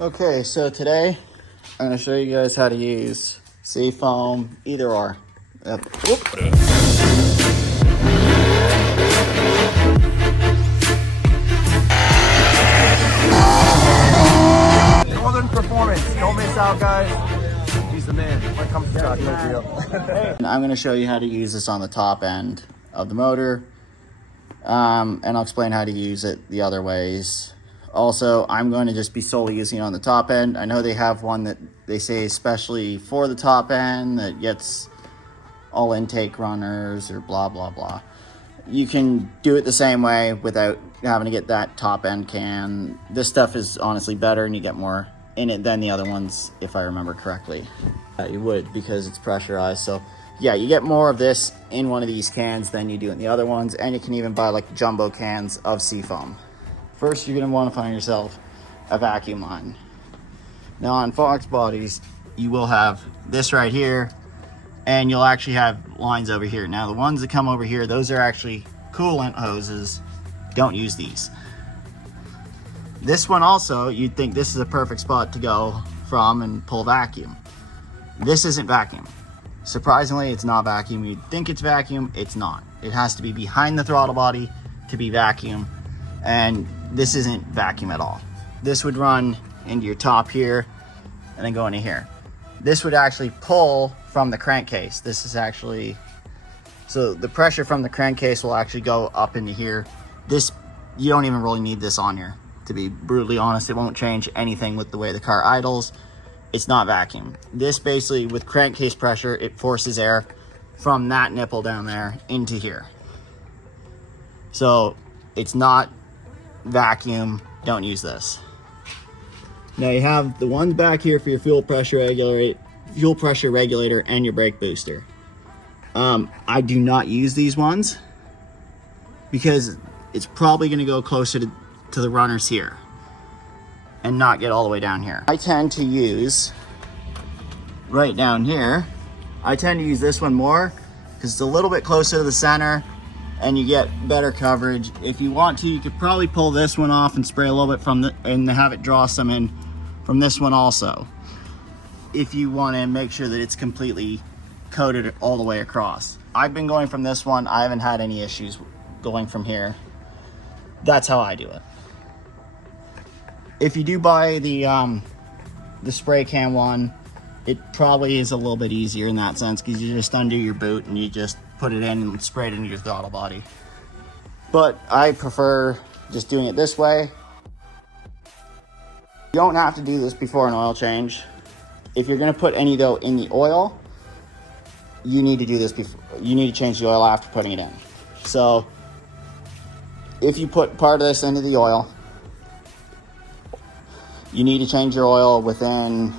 Okay, so today I'm going to show you guys how to use seafoam, either or. Northern Performance. Don't miss out, guys. He's the man when it comes to stock, no deal. I'm going to show you how to use this on the top end of the motor, and I'll explain how to use it the other ways. Also, I'm going to just be solely using it on the top end. I know they have one that they say especially for the top end that gets all intake runners or blah, blah, blah. You can do it the same way without having to get that top end can. This stuff is honestly better and you get more in it than the other ones, if I remember correctly. You would, because it's pressurized. So yeah, you get more of this in one of these cans than you do in the other ones, and you can even buy like jumbo cans of seafoam. First, you're going to want to find yourself a vacuum line. Now on Fox bodies, you will have this right here, and you'll actually have lines over here. Now the ones that come over here, those are actually coolant hoses. Don't use these. This one also, you'd think this is a perfect spot to go from and pull vacuum. This isn't vacuum. Surprisingly, it's not vacuum. You'd think it's vacuum, it's not. It has to be behind the throttle body to be vacuum, and this isn't vacuum at all. This would run into your top here and then go into here. This would actually pull from the crankcase. This is actually, so the pressure from the crankcase will actually go up into here. This, you don't even really need this on here, to be brutally honest. It won't change anything with the way the car idles. It's not vacuum. This basically, with crankcase pressure, it forces air from that nipple down there into here. So it's not vacuum. Don't use this. Now you have the ones back here for your fuel pressure regulator and your brake booster. I do not use these ones because it's probably going to go closer to the runners here and not get all the way down here. I tend to use right down here. I tend to use this one more because it's a little bit closer to the center and you get better coverage. If you want to, you could probably pull this one off and spray a little bit from and have it draw some in from this one also, if you want to make sure that it's completely coated all the way across. I've been going from this one. I haven't had any issues going from here. That's how I do it. If you do buy the spray can one, it probably is a little bit easier in that sense because you just undo your boot and you just put it in and spray it into your throttle body. But I prefer just doing it this way. You don't have to do this before an oil change. If you're going to put any though in the oil, you need to do this before. You need to change the oil after putting it in. So if you put part of this into the oil, you need to change your oil within,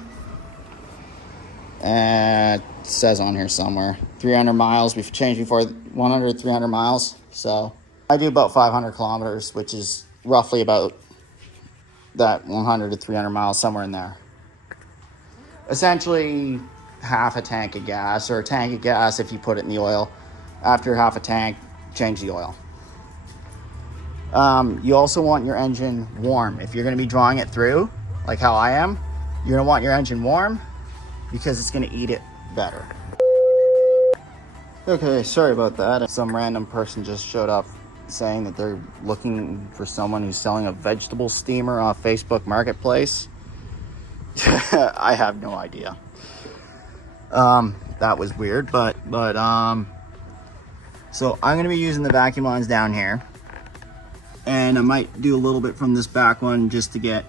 it says on here somewhere, 300 miles. We've changed before 100, 300 miles. So I do about 500 kilometers, which is roughly about that 100 to 300 miles, somewhere in there. Essentially half a tank of gas, or a tank of gas if you put it in the oil. After half a tank, change the oil. You also want your engine warm. If you're going to be drawing it through, like how I am, you're going to want your engine warm because it's going to eat it better. Okay, sorry about that. Some random person just showed up saying that they're looking for someone who's selling a vegetable steamer off Facebook Marketplace. I have no idea. That was weird, but so I'm going to be using the vacuum lines down here, and I might do a little bit from this back one just to get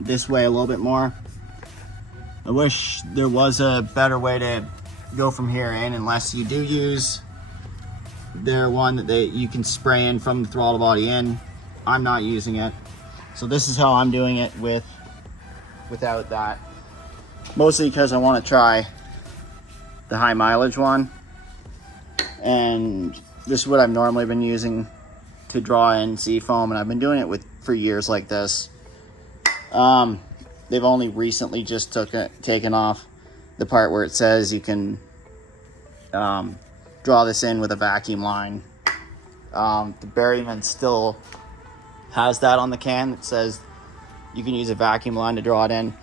this way a little bit more. I wish there was a better way to go from here in, unless you do use their one that you can spray in from the throttle body in. I'm not using it, so this is how I'm doing it without that, mostly because I want to try the high mileage one, and this is what I've normally been using to draw in seafoam, and I've been doing it for years like this. They've only recently just taken off the part where it says you can draw this in with a vacuum line. The Berryman still has that on the can that says you can use a vacuum line to draw it in.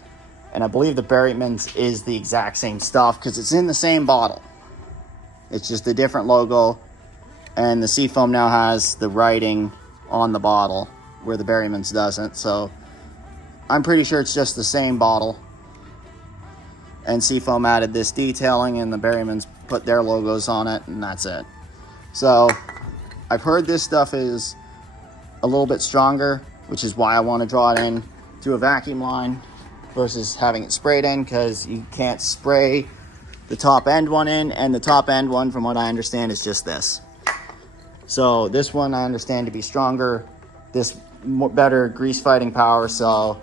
And I believe the Berryman's is the exact same stuff because it's in the same bottle. It's just a different logo. And the Seafoam now has the writing on the bottle where the Berryman's doesn't. So I'm pretty sure it's just the same bottle. And Seafoam added this detailing and the Berryman's put their logos on it, and that's it. So I've heard this stuff is a little bit stronger, which is why I want to draw it in through a vacuum line versus having it sprayed in, because you can't spray the top end one in, and the top end one, from what I understand, is just this. So this one I understand to be stronger, this better grease fighting power. So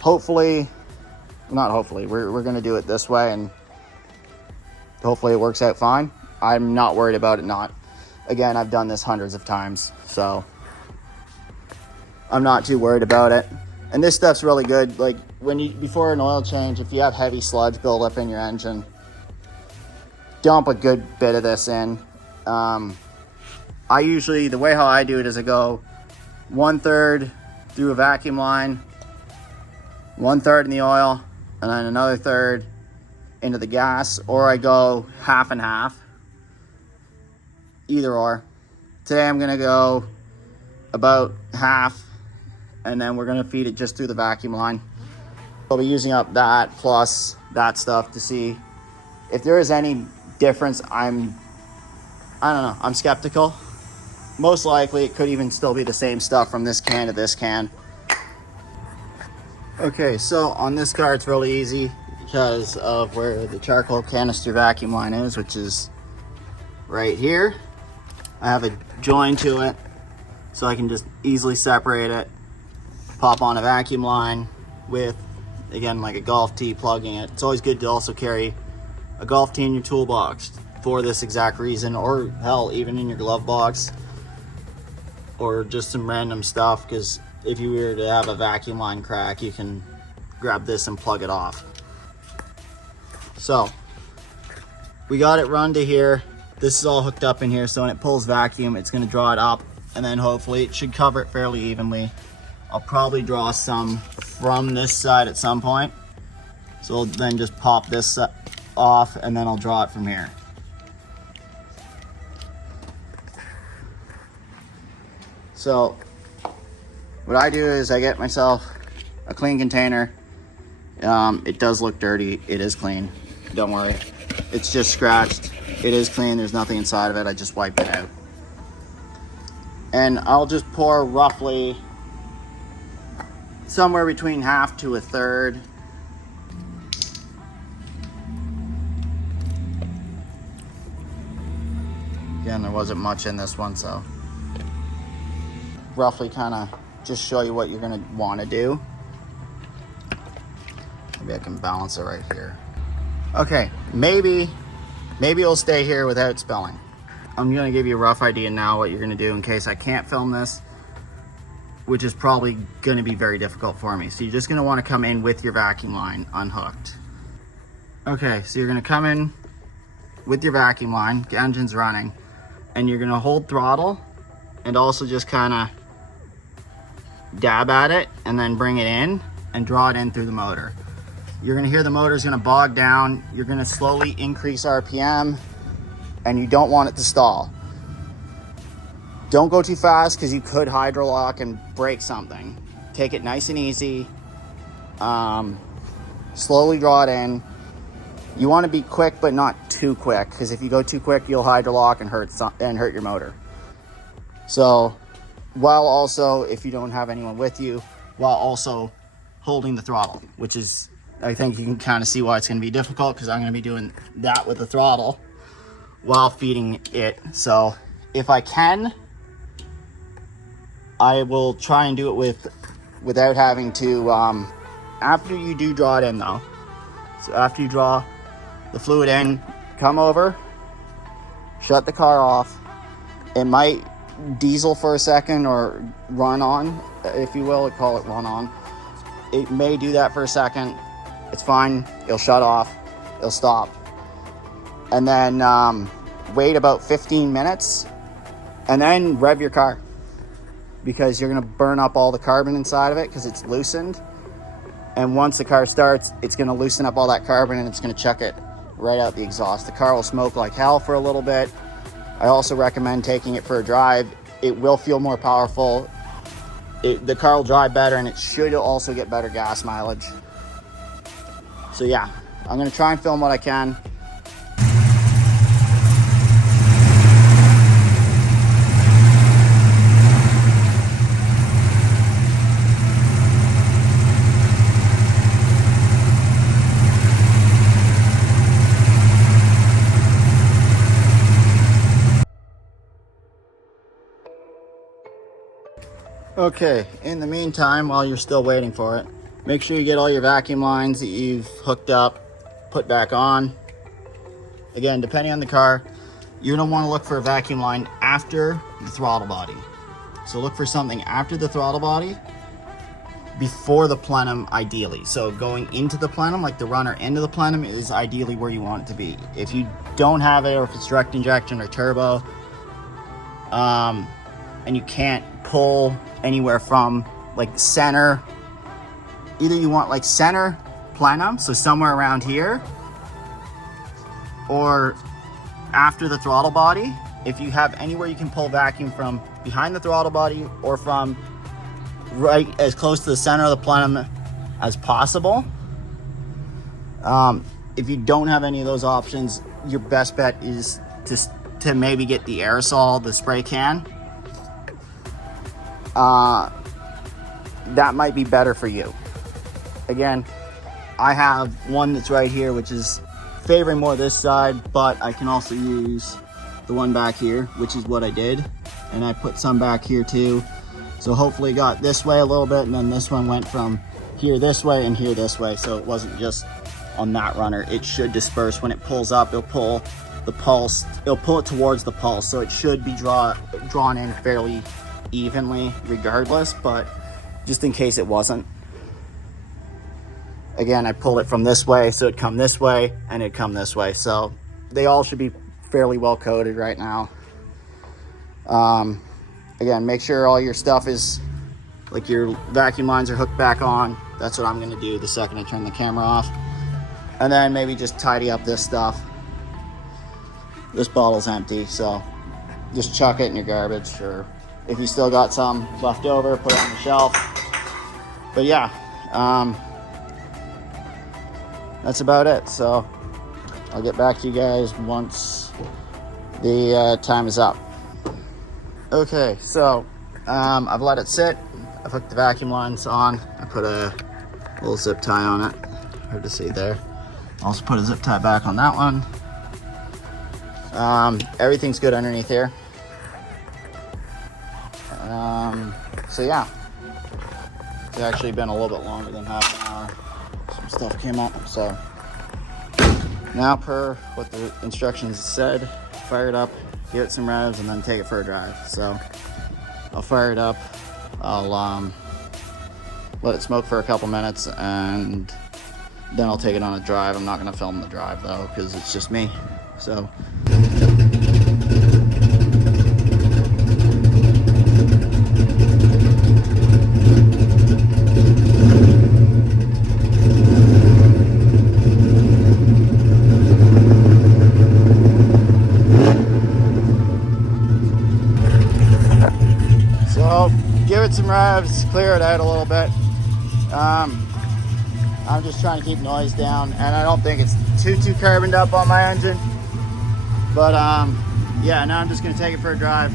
hopefully, not hopefully, we're going to do it this way, and hopefully it works out fine. I'm not worried about it not. Again, I've done this hundreds of times, so I'm not too worried about it. And this stuff's really good. Like before an oil change, if you have heavy sludge buildup in your engine, dump a good bit of this in. I usually, the way how I do it is I go 1/3 through a vacuum line, 1/3 in the oil, and then another third into the gas, or I go half and half. Either or. Today I'm gonna go about half, and then we're gonna feed it just through the vacuum line. I'll be using up that plus that stuff to see if there is any difference. I don't know, I'm skeptical. Most likely it could even still be the same stuff from this can to this can. Okay, so on this car it's really easy because of where the charcoal canister vacuum line is, which is right here. I have a join to it so I can just easily separate it, pop on a vacuum line with, again, like a golf tee plugging it. It's always good to also carry a golf tee in your toolbox for this exact reason, or hell, even in your glove box, or just some random stuff, because if you were to have a vacuum line crack, you can grab this and plug it off. So we got it run to here. This is all hooked up in here, so when it pulls vacuum, it's going to draw it up, and then hopefully it should cover it fairly evenly. I'll probably draw some from this side at some point, so I'll then just pop this off, and then I'll draw it from here. So what I do is I get myself a clean container. It does look dirty. It is clean. Don't worry. It's just scratched. It is clean. There's nothing inside of it. I just wiped it out. And I'll just pour roughly somewhere between half to a third. Again, there wasn't much in this one, so roughly kind of just show you what you're going to want to do. Maybe I can balance it right here. Okay, maybe it'll stay here without spilling. I'm going to give you a rough idea now what you're going to do in case I can't film this, which is probably going to be very difficult for me. So you're just going to want to come in with your vacuum line unhooked. Okay, so you're going to come in with your vacuum line, the engine's running, and you're going to hold throttle and also just kind of dab at it and then bring it in and draw it in through the motor. You're going to hear the motor's going to bog down. You're going to slowly increase RPM, and you don't want it to stall. Don't go too fast because you could hydrolock and break something. Take it nice and easy. Slowly draw it in. You want to be quick, but not too quick, because if you go too quick, you'll hydrolock and hurt your motor. So, while also, if you don't have anyone with you, while also holding the throttle, which is, I think you can kind of see why it's going to be difficult, because I'm going to be doing that with the throttle while feeding it. So if I can, I will try and do it without having to, after you do draw it in though. So after you draw the fluid in, come over, shut the car off. It might diesel for a second or run on, if you will, call it run on. It may do that for a second. It's fine. It'll shut off. It'll stop. And then wait about 15 minutes and then rev your car. because you're going to burn up all the carbon inside of it because it's loosened. And once the car starts, it's going to loosen up all that carbon and it's going to chuck it right out the exhaust. The car will smoke like hell for a little bit. I also recommend taking it for a drive. It will feel more powerful. The car will drive better, and it should also get better gas mileage. So yeah, I'm going to try and film what I can. Okay, in the meantime, while you're still waiting for it, make sure you get all your vacuum lines that you've hooked up, put back on. Again, depending on the car, you're gonna wanna look for a vacuum line after the throttle body. So look for something after the throttle body, before the plenum ideally. So going into the plenum, like the runner into the plenum, is ideally where you want it to be. If you don't have it, or if it's direct injection or turbo, and you can't pull anywhere from like center, either you want like center plenum, so somewhere around here, or after the throttle body. If you have anywhere you can pull vacuum from behind the throttle body, or from right as close to the center of the plenum as possible. If you don't have any of those options, your best bet is to maybe get the aerosol, the spray can. That might be better for you. Again, I have one that's right here, which is favoring more this side, but I can also use the one back here, which is what I did. And I put some back here too. So hopefully got this way a little bit, and then this one went from here this way and here this way. So it wasn't just on that runner. It should disperse when it pulls up. It'll pull the pulse, it'll pull it towards the pulse. So it should be drawn in fairly evenly regardless, but just in case it wasn't. Again, I pulled it from this way, so it'd come this way and it'd come this way. So they all should be fairly well coated right now. Again, make sure all your stuff is, like your vacuum lines are hooked back on. That's what I'm gonna do the second I turn the camera off. And then maybe just tidy up this stuff. This bottle's empty, so just chuck it in your garbage, or if you still got some left over, put it on the shelf. But yeah, that's about it. So I'll get back to you guys once the time is up. Okay, so I've let it sit. I've hooked the vacuum lines on. I put a little zip tie on it. Hard to see there. Also put a zip tie back on that one. Everything's good underneath here. So yeah, it's actually been a little bit longer than half an hour. Some stuff came up, so now per what the instructions said, fire it up, give it some revs, and then take it for a drive. So I'll fire it up, I'll let it smoke for a couple minutes, and then I'll take it on a drive. I'm not gonna film the drive though, because it's just me. So give it some revs, clear it out a little bit. I'm just trying to keep noise down, and I don't think it's too carboned up on my engine. But yeah, now I'm just gonna take it for a drive.